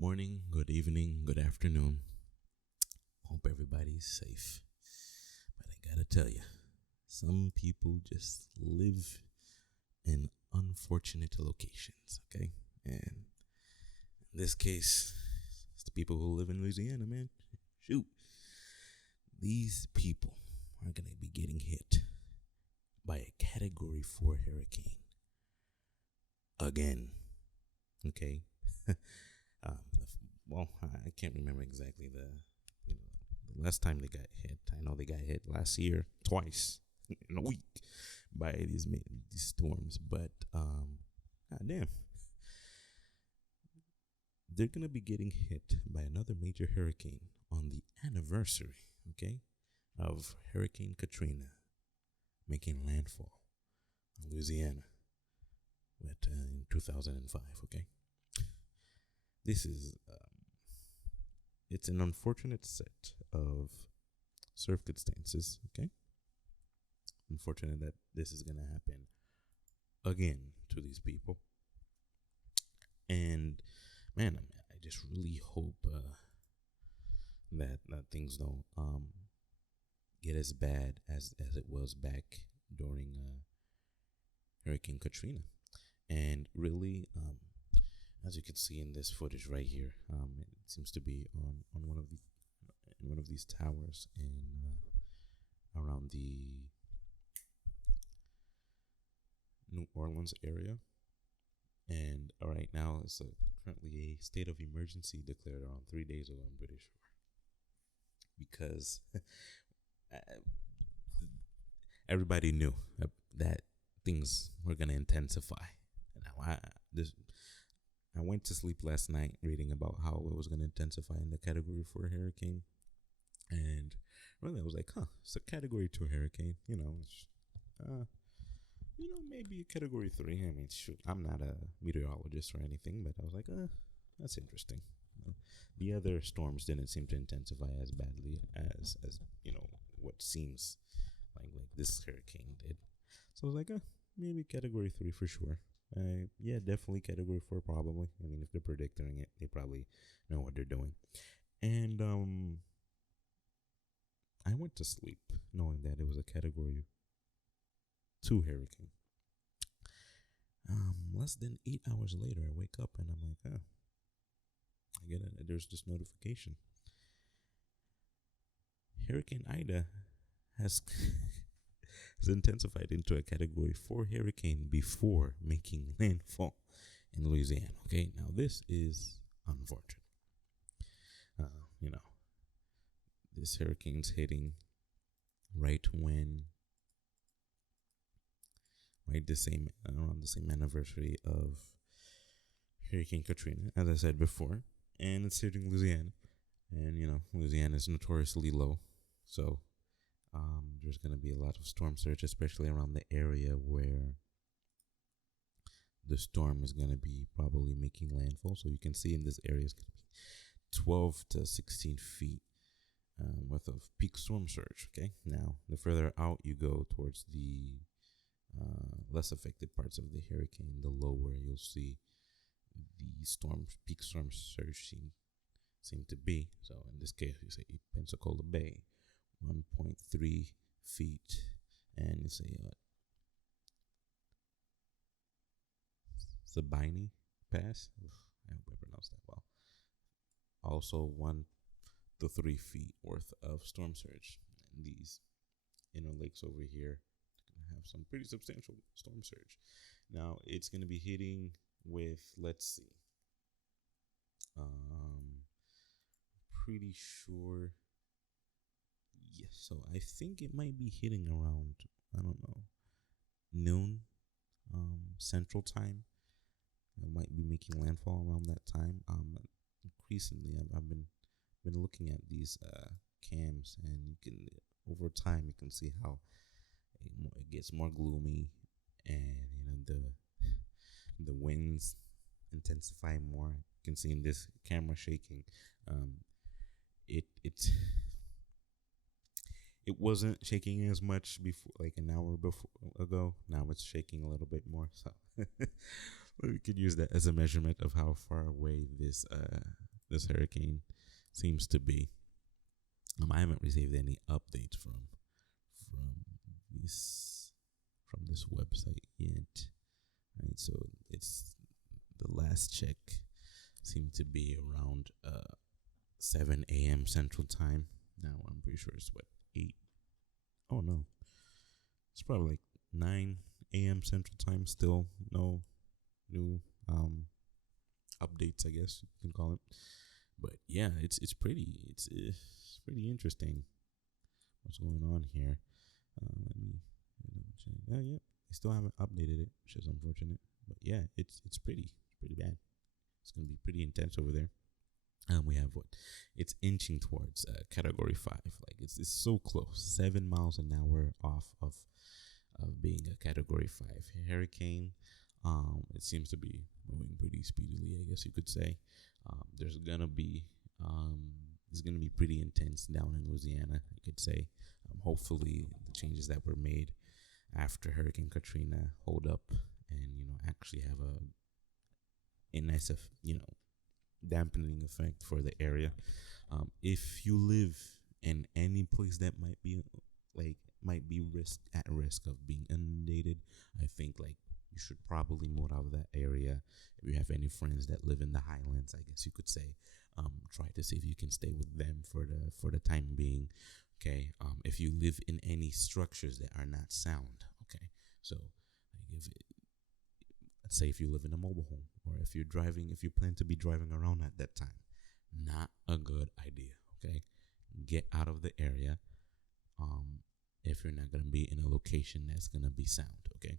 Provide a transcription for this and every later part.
morning, good evening, good afternoon. Hope everybody's safe. But I gotta tell you, some people just live in unfortunate locations, okay? And in this case, it's the people who live in Louisiana, man. Shoot. These people are gonna be getting hit by a Category 4 hurricane again, okay? Um, I can't remember exactly the last time they got hit. I know they got hit last year twice in a week by these storms, but goddamn, they're gonna be getting hit by another major hurricane on the anniversary, okay, of Hurricane Katrina making landfall in Louisiana, but in 2005, okay. This is it's an unfortunate set of circumstances, okay? Unfortunate that this is going to happen again to these people. And man, I just really hope that things don't get as bad as it was back during Hurricane Katrina. And really, as you can see in this footage right here, it seems to be on one of these towers in around the New Orleans area. And right now, it's currently a state of emergency declared around 3 days ago, I'm pretty sure, because everybody knew that things were going to intensify. Now, I went to sleep last night reading about how it was going to intensify in the Category 4 hurricane. And really, I was like, it's a Category 2 hurricane. Maybe a Category 3. I mean, shoot, I'm not a meteorologist or anything, but I was like, that's interesting. The other storms didn't seem to intensify as badly as what seems like this hurricane did. So I was like, maybe Category 3 for sure. Yeah, definitely Category 4 probably. I mean, if they're predicting it, they probably know what they're doing. And I went to sleep knowing that it was a Category 2 hurricane. Less than 8 hours later, I wake up and I'm like, I get it. There's this notification. Hurricane Ida has intensified into a Category 4 hurricane before making landfall in Louisiana. Okay, now this is unfortunate. This hurricane's hitting right around the same anniversary of Hurricane Katrina, as I said before, and it's hitting Louisiana, and Louisiana is notoriously low, so there's going to be a lot of storm surge, especially around the area where the storm is going to be probably making landfall. So you can see in this area is going to be 12 to 16 feet worth of peak storm surge. Okay, now the further out you go towards the less affected parts of the hurricane, the lower you'll see the peak storm surge seem to be. So in this case, you say Pensacola Bay, 1.3 feet, and you say Sabine Pass. I hope I pronounced that well. Also 1 to 3 feet worth of storm surge. And these inner lakes over here have some pretty substantial storm surge. Now it's going to be hitting with, let's see, pretty sure. Yes, so I think it might be hitting around, I don't know, noon Central Time. It might be making landfall around that time. Increasingly, I've been looking at these cams, and you can, over time, you can see how it gets more gloomy, and the winds intensify more. You can see in this camera shaking. It wasn't shaking as much before, like an hour ago. Now it's shaking a little bit more. So we could use that as a measurement of how far away this this hurricane seems to be. I haven't received any updates from this from this website yet. Right, so it's the last check seemed to be around 7 a.m. Central Time. Now I'm pretty sure it's what 8. Oh no, it's probably like 9 a.m. Central Time. Still no new updates, I guess you can call it. But yeah, it's pretty interesting what's going on here. Let me check. Oh yeah, they still haven't updated it, which is unfortunate. But yeah, it's pretty bad. It's gonna be pretty intense over there. We have what? It's inching towards Category 5. Like it's so close, 7 miles an hour off of being a Category 5 hurricane. It seems to be moving pretty speedily, I guess you could say. There's gonna be it's gonna be pretty intense down in Louisiana, you could say. Hopefully, the changes that were made after Hurricane Katrina hold up, and actually have a nice dampening effect for the area. If you live in any place that might be at risk of being inundated, I think like you should probably move out of that area. If you have any friends that live in the highlands, I guess you could say, try to see if you can stay with them for the time being. Okay. If you live in any structures that are not sound, okay. So let's say if you live in a mobile home, or if you plan to be driving around at that time, not a good idea. Okay, get out of the area. If you're not gonna be in a location that's gonna be sound. Okay,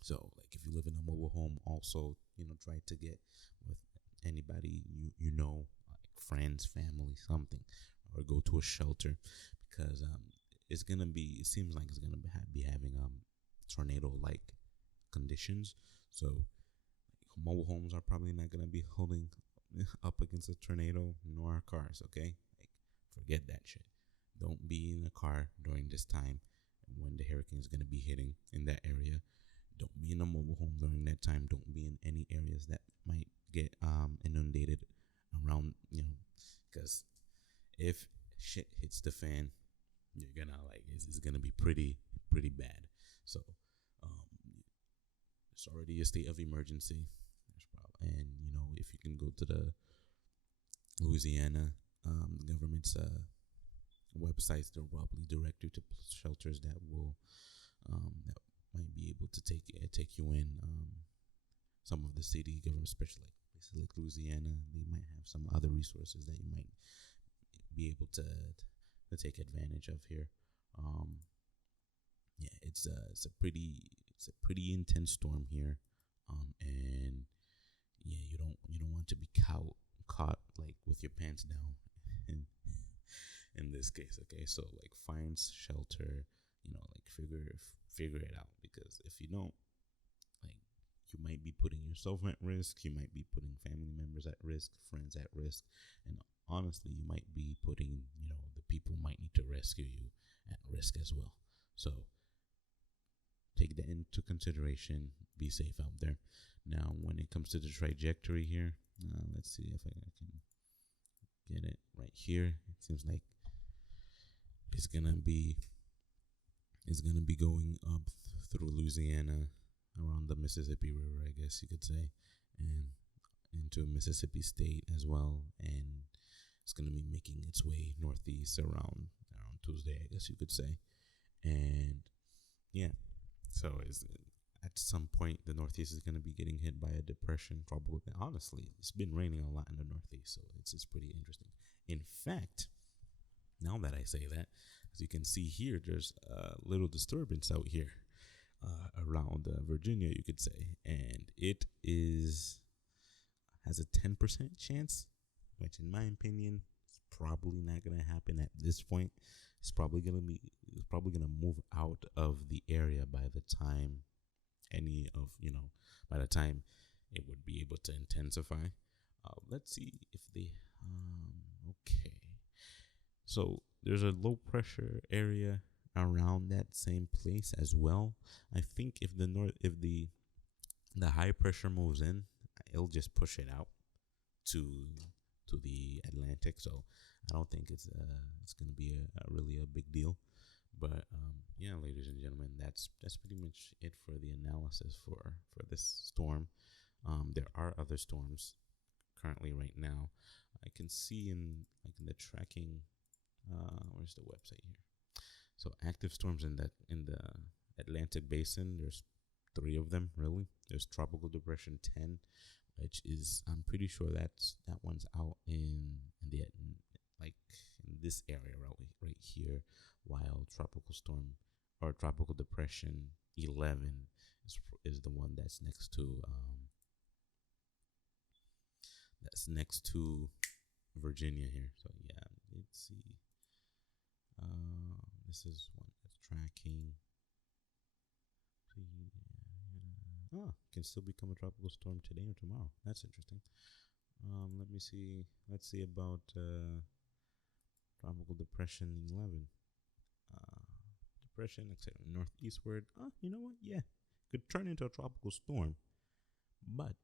so like if you live in a mobile home, also try to get with anybody like friends, family, something, or go to a shelter, because it seems like it's gonna be having tornado like conditions. So mobile homes are probably not gonna be holding up against a tornado, nor our cars. Okay, like forget that shit. Don't be in a car during this time when the hurricane is gonna be hitting in that area. Don't be in a mobile home during that time. Don't be in any areas that might get inundated around, because if shit hits the fan, you're gonna it's gonna be pretty bad. So it's already a state of emergency. And if you can go to the Louisiana government's websites, they'll probably direct you to shelters that that might be able to take you in. Some of the city governments, especially like places like Louisiana, they might have some other resources that you might be able to take advantage of here. Yeah, it's a pretty intense storm here, and yeah, you don't want to be caught like with your pants down in this case. Okay, so like find shelter, like figure it out, because if you don't, like, you might be putting yourself at risk, you might be putting family members at risk, friends at risk, and honestly you might be putting the people who might need to rescue you at risk as well. So take that into consideration. Be safe out there. Now, when it comes to the trajectory here, let's see if I can get it right here. It seems like it's gonna be going up through Louisiana, around the Mississippi River, I guess you could say, and into Mississippi State as well, and it's gonna be making its way northeast around Tuesday, I guess you could say, and yeah. So at some point the Northeast is going to be getting hit by a depression, probably. Honestly, it's been raining a lot in the Northeast, so it's pretty interesting. In fact, now that I say that, as you can see here, there's a little disturbance out here around Virginia, you could say, and it has a 10% chance, which in my opinion is probably not going to happen at this point. It's probably gonna move out of the area by the time by the time it would be able to intensify. Let's see if they okay. So there's a low pressure area around that same place as well. I think if the high pressure moves in, it'll just push it out to to the Atlantic. So I don't think it's gonna be a really a big deal. But yeah, ladies and gentlemen, that's pretty much it for the analysis for this storm. There are other storms currently right now. I can see in the tracking. Where's the website here? So active storms in the Atlantic Basin. There's three of them really. There's Tropical Depression 10, which is I'm pretty sure that one's out like in this area right here, while Tropical Storm or Tropical Depression 11 is the one that's next to Virginia here. So yeah, let's see. This is one that's tracking. Oh, can still become a tropical storm today or tomorrow. That's interesting. Let me see. Let's see about tropical depression 11. Depression, etc. Northeastward. You know what? Yeah, could turn into a tropical storm, but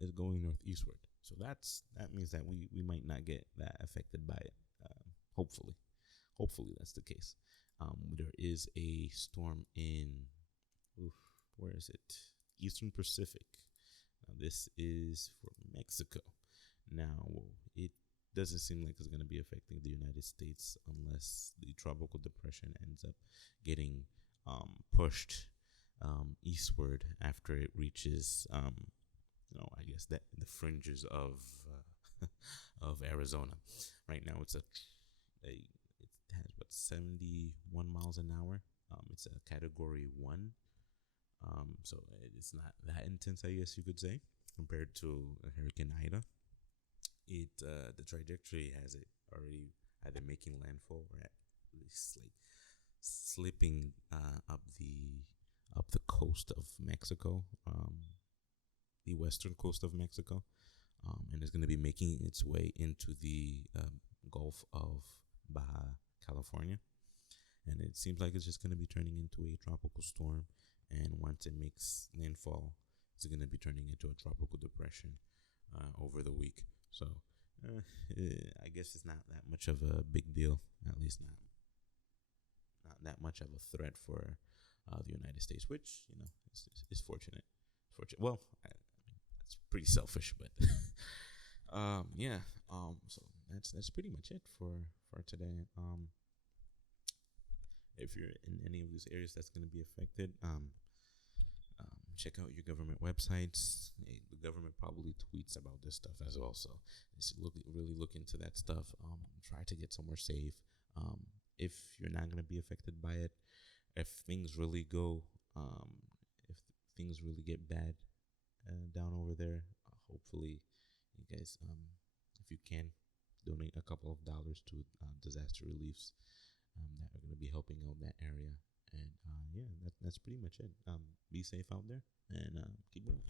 it's going northeastward. So that means that we might not get that affected by it. Hopefully, that's the case. There is a storm in, where is it? Eastern Pacific. Now, this is for Mexico. Now, it doesn't seem like it's going to be affecting the United States unless the tropical depression ends up getting pushed eastward after it reaches, I guess that the fringes of of Arizona. Right now, it has 71 miles an hour. It's a category 1. So it's not that intense, I guess you could say, compared to Hurricane Ida. The trajectory has it already either making landfall or at least like slipping up the coast of Mexico, the western coast of Mexico, and is going to be making its way into the Gulf of Baja California. And it seems like it's just going to be turning into a tropical storm. And once it makes landfall, it's going to be turning into a tropical depression over the week. So I guess it's not that much of a big deal, at least not that much of a threat for the United States, which is fortunate. Well, I mean, that's pretty selfish, but yeah. So that's pretty much it for today. If you're in any of these areas that's going to be affected, check out your government websites. The government probably tweets about this stuff as well, so just really look into that stuff. Try to get somewhere safe. If you're not going to be affected by it, if things really get bad down over there, hopefully you guys, if you can, donate a couple of dollars to disaster reliefs that are going to be helping out that area. And yeah, that's pretty much it. Be safe out there and keep growing.